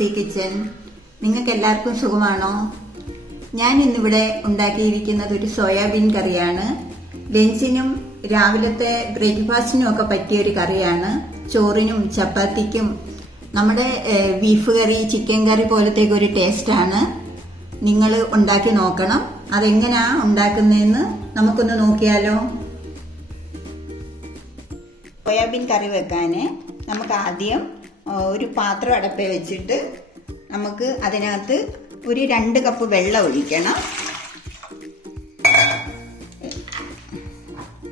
Tessy kitchen. നിങ്ങൾക്ക് എല്ലാവർക്കും സുഖമാണോ? ഞാൻ ഇന്നിവിടെ ഉണ്ടാക്കിയിരിക്കുന്നത് ഒരു സോയാബീൻ കറിയാണ്. ലഞ്ചിനും രാവിലത്തെ ബ്രേക്ക്ഫാസ്റ്റിനും ഒക്കെ പറ്റിയൊരു കറിയാണ്. ചോറിനും ചപ്പാത്തിക്കും നമ്മുടെ ബീഫ് കറി, ചിക്കൻ കറി പോലത്തേക്ക് ഒരു ടേസ്റ്റാണ്. നിങ്ങൾ ഉണ്ടാക്കി നോക്കണം. അതെങ്ങനെയാ ഉണ്ടാക്കുന്നതെന്ന് നമുക്കൊന്ന് നോക്കിയാലോ. സോയാബീൻ കറി വെക്കാൻ നമുക്ക് ആദ്യം ഒരു പാത്രം അടപ്പേ വെച്ചിട്ട് നമുക്ക് അതിനകത്ത് ഒരു 2 കപ്പ് വെള്ളം ഒഴിക്കണം.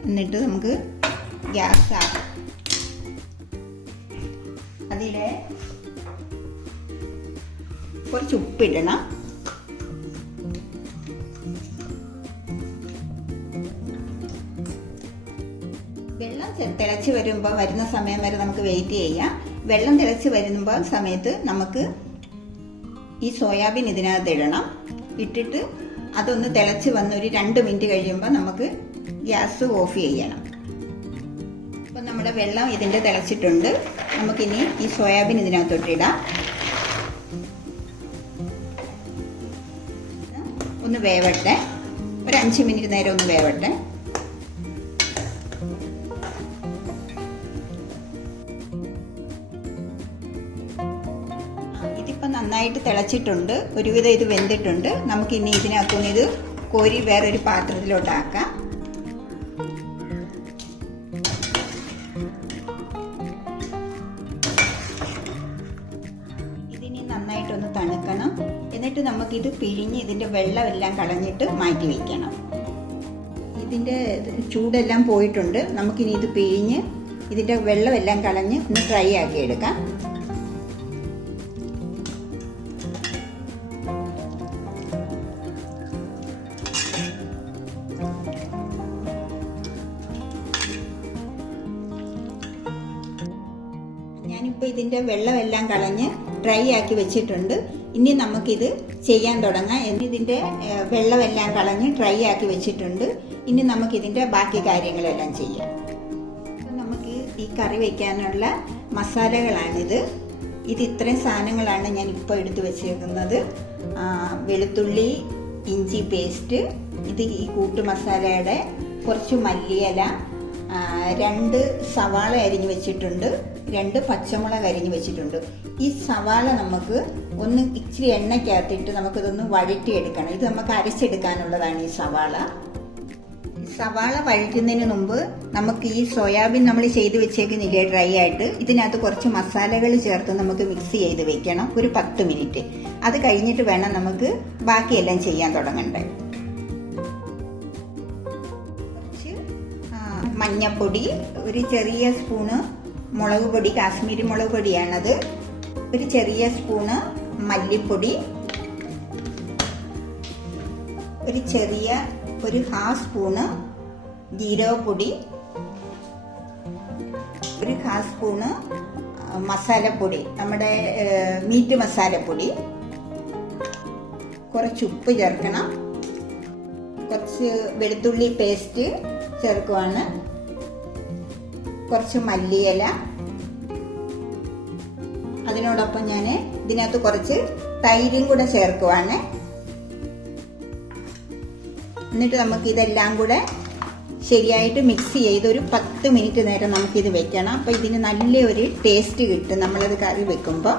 എന്നിട്ട് നമുക്ക് ഗ്യാസ് ആക്കാം. അതിലെ കുറച്ച് ഉപ്പിടണം. വെള്ളം തിളച്ച് വരുന്ന സമയം വരെ നമുക്ക് വെയിറ്റ് ചെയ്യാം. വെള്ളം തിളച്ച് വരുമ്പോൾ സമയത്ത് നമുക്ക് ഈ സോയാബീൻ ഇതിനകത്ത് ഇടണം. ഇട്ടിട്ട് അതൊന്ന് തിളച്ച് വന്ന് ഒരു 2 മിനിറ്റ് കഴിയുമ്പോൾ നമുക്ക് ഗ്യാസ് ഓഫ് ചെയ്യണം. അപ്പം നമ്മുടെ വെള്ളം ഇതിൻ്റെ തിളച്ചിട്ടുണ്ട്. നമുക്കിനി ഈ സോയാബീൻ ഇതിനകത്തോട്ടിടാം. ഒന്ന് വേവട്ടെ, ഒരു 5 മിനിറ്റ് നേരം ഒന്ന് വേവട്ടെ. ഇതിപ്പോൾ നന്നായിട്ട് തിളച്ചിട്ടുണ്ട്. ഒരുവിധം ഇത് വെന്തിട്ടുണ്ട്. നമുക്കിനി ഇതിനകത്തുനിന്ന് ഇത് കോരി വേറൊരു പാത്രത്തിലോട്ടാക്കാം. ഇതിനി നന്നായിട്ടൊന്ന് തണുക്കണം. എന്നിട്ട് നമുക്കിത് പിഴിഞ്ഞ് ഇതിൻ്റെ വെള്ളമെല്ലാം കളഞ്ഞിട്ട് മാറ്റി വയ്ക്കണം. ഇതിൻ്റെ ചൂടെല്ലാം പോയിട്ടുണ്ട്. നമുക്കിനി ഇത് പിഴിഞ്ഞ് ഇതിൻ്റെ വെള്ളമെല്ലാം കളഞ്ഞ് ഒന്ന് ഫ്രൈ ആക്കി എടുക്കാം. ഞാനിപ്പോൾ ഇതിൻ്റെ വെള്ളമെല്ലാം കളഞ്ഞ് ഡ്രൈ ആക്കി വെച്ചിട്ടുണ്ട്. ഇനി നമുക്കിത് ചെയ്യാൻ തുടങ്ങാം. ഇതിൻ്റെ വെള്ളമെല്ലാം കളഞ്ഞ് ഡ്രൈ ആക്കി വെച്ചിട്ടുണ്ട്. ഇനി നമുക്കിതിൻ്റെ ബാക്കി കാര്യങ്ങളെല്ലാം ചെയ്യാം. അപ്പം നമുക്ക് ഈ കറി വയ്ക്കാനുള്ള മസാലകളാണിത്. ഇത് ഇത്രയും സാധനങ്ങളാണ് ഞാൻ ഇപ്പോൾ എടുത്ത് വെച്ചിരിക്കുന്നത്. വെളുത്തുള്ളി, ഇഞ്ചി പേസ്റ്റ്, ഇത് ഈ കൂട്ടു മസാലയുടെ, കുറച്ച് മല്ലിയില, 2 സവാള അരിഞ്ഞ് വെച്ചിട്ടുണ്ട്, 2 പച്ചമുളക് അരിഞ്ഞ് വെച്ചിട്ടുണ്ട്. ഈ സവാള നമുക്ക് ഒന്ന് ഇച്ചിരി എണ്ണയ്ക്കകത്തിട്ട് നമുക്കിതൊന്ന് വഴറ്റിയെടുക്കണം. ഇത് നമുക്ക് അരച്ചെടുക്കാനുള്ളതാണ് ഈ സവാള. സവാള വഴറ്റുന്നതിന് മുമ്പ് നമുക്ക് ഈ സോയാബീൻ നമ്മൾ ചെയ്ത് വെച്ചേക്കുന്നില്ലേ ഡ്രൈ ആയിട്ട്, ഇതിനകത്ത് കുറച്ച് മസാലകൾ ചേർത്ത് നമുക്ക് മിക്സ് ചെയ്ത് വെക്കണം ഒരു 10 മിനിറ്റ്. അത് കഴിഞ്ഞിട്ട് വേണം നമുക്ക് ബാക്കിയെല്ലാം ചെയ്യാൻ തുടങ്ങണ്ടേ. മഞ്ഞപ്പൊടി, ഒരു ചെറിയ സ്പൂണ് മുളക് പൊടി, കാശ്മീരി മുളക് പൊടിയാണത്, ഒരു ചെറിയ സ്പൂണ് മല്ലിപ്പൊടി, ഒരു 1/2 സ്പൂണ് ജീരകപ്പൊടി, ഒരു 1/2 സ്പൂണ് മസാലപ്പൊടി, നമ്മുടെ മീറ്റ് മസാലപ്പൊടി, കുറച്ച് ഉപ്പ് ചേർക്കണം, കുറച്ച് വെളുത്തുള്ളി പേസ്റ്റ് ചേർക്കുവാണ്, കുറച്ച് മല്ലിയില, അതിനോടൊപ്പം ഞാൻ ഇതിനകത്ത് കുറച്ച് തൈരും കൂടെ ചേർക്കുവാണ്. എന്നിട്ട് നമുക്ക് ഇതെല്ലാം കൂടെ ശരിയായിട്ട് മിക്സ് ചെയ്ത് ഒരു 10 മിനിറ്റ് നേരം നമുക്കിത് വെക്കണം. അപ്പോൾ ഇതിന് നല്ലൊരു ടേസ്റ്റ് കിട്ടും നമ്മളത് കറി വെക്കുമ്പോൾ.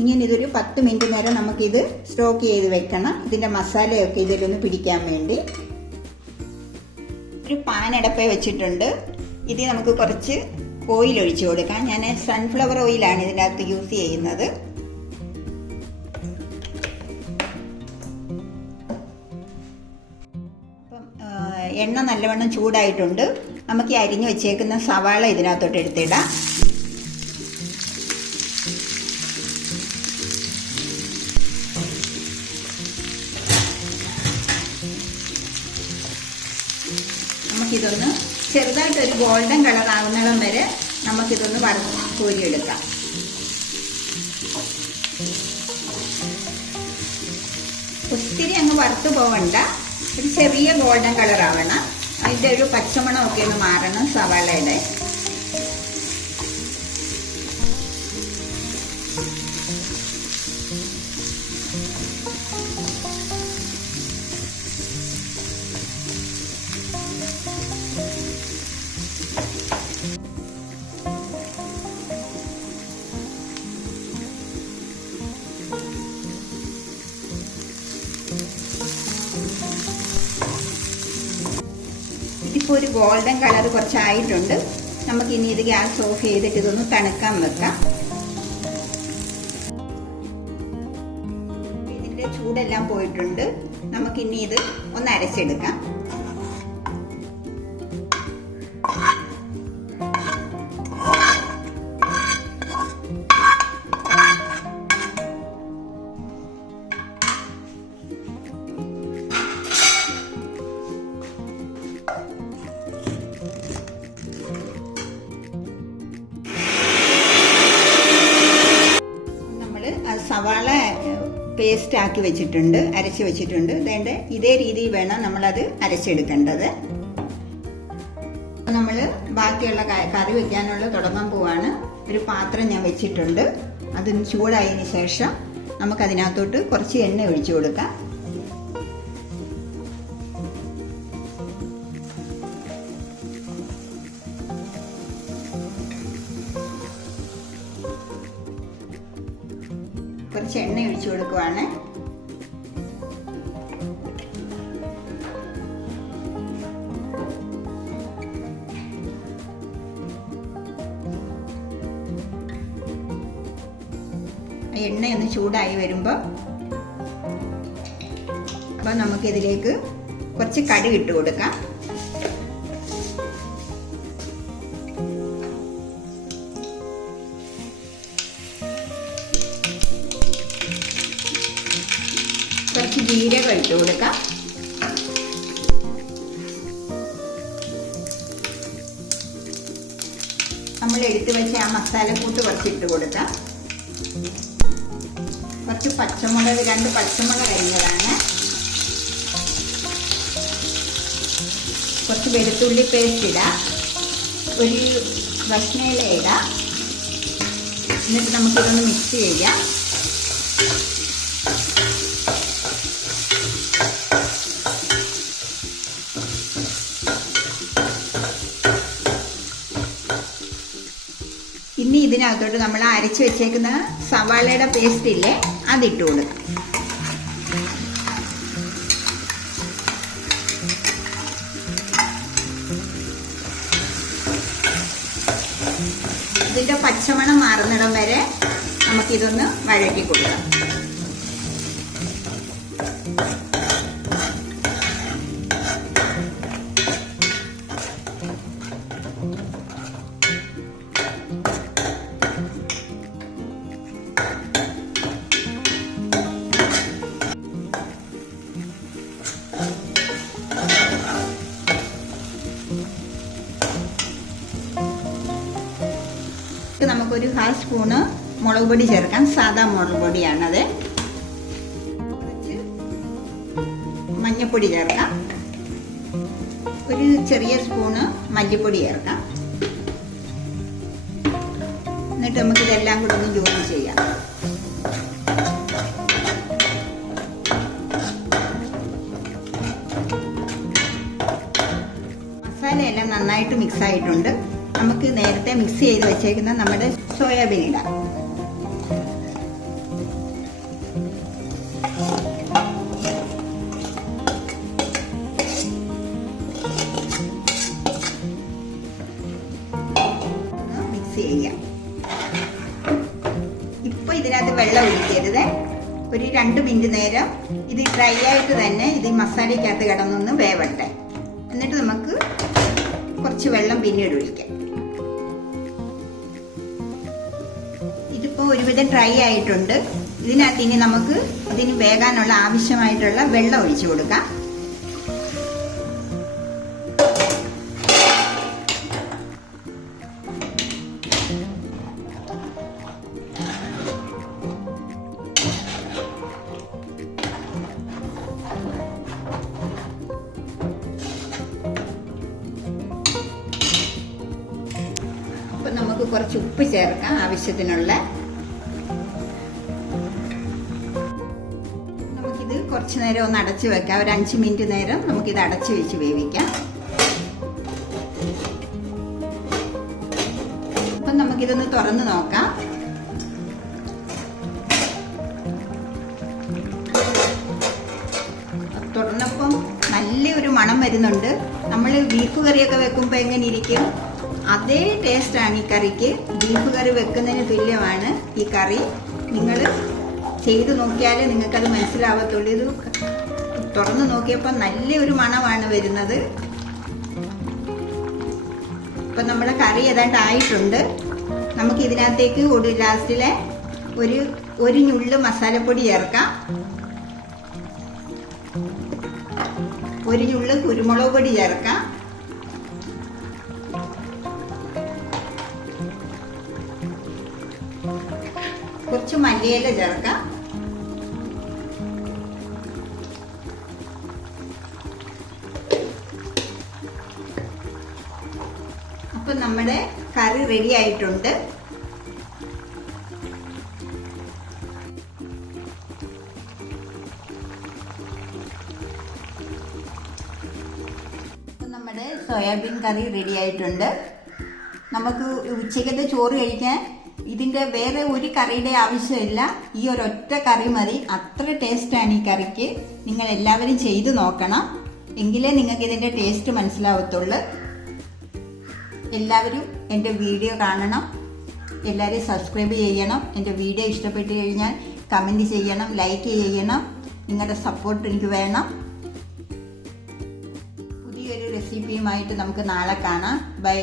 ഇങ്ങനെ ഇതൊരു 10 മിനിറ്റ് നേരം നമുക്കിത് സ്റ്റോക്ക് ചെയ്ത് വെക്കണം. ഇതിൻ്റെ മസാലയൊക്കെ ഇതിലൊന്ന് പിടിക്കാൻ വേണ്ടി. ഒരു പാൻ അടപ്പേ വെച്ചിട്ടുണ്ട്. ഇതിൽ നമുക്ക് കുറച്ച് ഓയിൽ ഒഴിച്ചു കൊടുക്കാം. ഞാൻ സൺഫ്ലവർ ഓയിലാണ് ഇതിനകത്ത് യൂസ് ചെയ്യുന്നത്. അപ്പം എണ്ണ നല്ലവണ്ണം ചൂടായിട്ടുണ്ട്. നമുക്ക് ഈ അരിഞ്ഞു വെച്ചേക്കുന്ന സവാള ഇതിനകത്തോട്ട് എടുത്തിടാം. നമുക്കിതൊന്ന് ചെറുതായിട്ടൊരു ഗോൾഡൻ കളർ ആകുന്നിടം വരെ നമുക്കിതൊന്ന് കോരിയെടുക്കാം. ഒത്തിരി അങ്ങ് വറുത്ത് പോവണ്ട, ഒരു ചെറിയ ഗോൾഡൻ കളർ ആവണം. അതിൻ്റെ ഒരു പച്ചമണമൊക്കെ ഒന്ന് മാറണം സവാളയുടെ. ഇപ്പോൾ ഒരു ഗോൾഡൻ കളർ കുറച്ചായിട്ടുണ്ട്. നമുക്കിനി ഇത് ഗ്യാസ് ഓഫ് ചെയ്തിട്ട് ഇതൊന്ന് തണുക്കാൻ വെക്കാം. ഇതിൻ്റെ ചൂടെല്ലാം പോയിട്ടുണ്ട്. നമുക്കിനി ഇത് ഒന്ന് അരച്ചെടുക്കാം. സവാള പേസ്റ്റ് ആക്കി വെച്ചിട്ടുണ്ട്, അരച്ച് വെച്ചിട്ടുണ്ട്. വേണ്ട ഇതേ രീതിയിൽ വേണം നമ്മളത് അരച്ചെടുക്കേണ്ടത്. നമ്മൾ ബാക്കിയുള്ള കറി വെക്കാനുള്ള തുടങ്ങാൻ പോവാണ്. ഒരു പാത്രം ഞാൻ വെച്ചിട്ടുണ്ട്. അതിന് ചൂടായതിന് ശേഷം നമുക്കതിനകത്തോട്ട് കുറച്ച് എണ്ണ ഒഴിച്ചു കൊടുക്കാം. കുറച്ച് എണ്ണ ഒഴിച്ചു കൊടുക്കുവാണ്. എണ്ണയൊന്ന് ചൂടായി വരുമ്പോൾ നമുക്കിതിലേക്ക് കുറച്ച് കടുക് ഇട്ട് കൊടുക്കാം. കുറച്ച് ജീരകം ഇട്ട് കൊടുക്കാം. നമ്മൾ എടുത്തു വെച്ച ആ മസാലക്കൂട്ട് കുറച്ചിട്ട് കൊടുക്കാം. കുറച്ച് പച്ചമുളക്, 2 പച്ചമുളക് അരിഞ്ഞതാണ്. കുറച്ച് വെളുത്തുള്ളി പേസ്റ്റ് ഇടാം. ഒരു ഭക്ഷണയില ഇടാം. എന്നിട്ട് നമുക്കിതൊന്ന് മിക്സ് ചെയ്യാം. ഇനി ഇതിനകത്തോട്ട് നമ്മൾ അരച്ച് വെച്ചേക്കുന്ന സവാളയുടെ പേസ്റ്റ് ഇല്ലേ, അതിട്ട് കൊടുക്കാം. ഇതിൻ്റെ പച്ചമണം മാറുന്നിടം വരെ നമുക്കിതൊന്ന് വഴറ്റി കൊടുക്കാം. നമുക്കൊരു 1/2 സ്പൂണ് മുളക് പൊടി ചേർക്കാം. സാധാ മുളക് പൊടിയാണത്. മഞ്ഞൾപ്പൊടി ചേർക്കാം. ഒരു ചെറിയ സ്പൂണ് മല്ലിപ്പൊടി ചേർക്കാം. എന്നിട്ട് നമുക്കിതെല്ലാം കൂടെ ഒന്ന് ജോയിൻ ചെയ്യാം. മസാലയെല്ലാം നന്നായിട്ട് മിക്സ് ആയിട്ടുണ്ട്. നമുക്ക് നേരത്തെ മിക്സ് ചെയ്ത് വെച്ചേക്കുന്ന നമ്മുടെ സോയാബീൻ ഇടാം. മിക്സ് ചെയ്യാം. ഇപ്പൊ ഇതിനകത്ത് വെള്ളം ഒഴിക്കരുത്. ഒരു 2 മിനിറ്റ് നേരം ഇത് ഡ്രൈ ആയിട്ട് തന്നെ ഇത് മസാലയ്ക്കകത്ത് കിടന്നൊന്ന് വേവട്ടെ. എന്നിട്ട് നമുക്ക് കുറച്ച് വെള്ളം പിന്നീട് ഒഴിക്കാം. ഇതിപ്പോൾ ഒരുവിധം ഡ്രൈ ആയിട്ടുണ്ട്. ഇതിനകത്ത് ഇനി നമുക്ക് ഇതിന് വേകാനുള്ള ആവശ്യമായിട്ടുള്ള വെള്ളം ഒഴിച്ചു കൊടുക്കാം. കുറച്ച് ഉപ്പ് ചേർക്കാം ആവശ്യത്തിനുള്ള. നമുക്കിത് കുറച്ച് നേരം ഒന്ന് അടച്ചു വെക്കാം. ഒരു 5 മിനിറ്റ് നേരം നമുക്കിത് അടച്ചു വെച്ച് വേവിക്കാം. അപ്പം നമുക്കിതൊന്ന് തുറന്ന് നോക്കാം. തുറന്നപ്പം നല്ലൊരു മണം വരുന്നുണ്ട്. നമ്മൾ ബീഫ് കറിയൊക്കെ വെക്കുമ്പോൾ എങ്ങനെ ഇരിക്കും, അതേ ടേസ്റ്റാണ് ഈ കറിക്ക്. ബീഫ് കറി വെക്കുന്നതിന് തുല്യമാണ് ഈ കറി. നിങ്ങൾ ചെയ്ത് നോക്കിയാലേ നിങ്ങൾക്കത് മനസ്സിലാവത്തുള്ളൂ. ഇത് തുറന്ന് നോക്കിയപ്പോൾ നല്ലൊരു മണമാണ് വരുന്നത്. ഇപ്പം നമ്മുടെ കറി ഏതാണ്ട് ആയിട്ടുണ്ട്. നമുക്ക് ഇതിനകത്തേക്ക് ഒരു ലാസ്റ്റിലെ ഒരു ഞുള്ള് മസാലപ്പൊടി ചേർക്കാം. ഒരു ഞുള്ള് കുരുമുളക് പൊടി ചേർക്കാം. കുറച്ച് മല്ലിയില ചേർക്കാം. അപ്പൊ നമ്മുടെ കറി റെഡി ആയിട്ടുണ്ട്. നമ്മുടെ സോയാബീൻ കറി റെഡി ആയിട്ടുണ്ട്. നമുക്ക് ഉച്ചക്കത്തെ ചോറ് കഴിക്കാൻ ഇതിൻ്റെ വേറെ ഒരു കറിയുടെ ആവശ്യമില്ല. ഈ ഒരൊറ്റ കറി മതി. അത്ര ടേസ്റ്റാണ് ഈ കറിക്ക്. നിങ്ങൾ എല്ലാവരും ചെയ്തു നോക്കണം, എങ്കിലേ നിങ്ങൾക്ക് ഇതിൻ്റെ ടേസ്റ്റ് മനസ്സിലാവത്തുള്ളൂ. എല്ലാവരും എൻ്റെ വീഡിയോ കാണണം, എല്ലാവരും സബ്സ്ക്രൈബ് ചെയ്യണം. എൻ്റെ വീഡിയോ ഇഷ്ടപ്പെട്ട് കഴിഞ്ഞാൽ കമൻറ്റ് ചെയ്യണം, ലൈക്ക് ചെയ്യണം. നിങ്ങളുടെ സപ്പോർട്ട് എനിക്ക് വേണം. പുതിയൊരു റെസിപ്പിയുമായിട്ട് നമുക്ക് നാളെ കാണാം. ബൈ.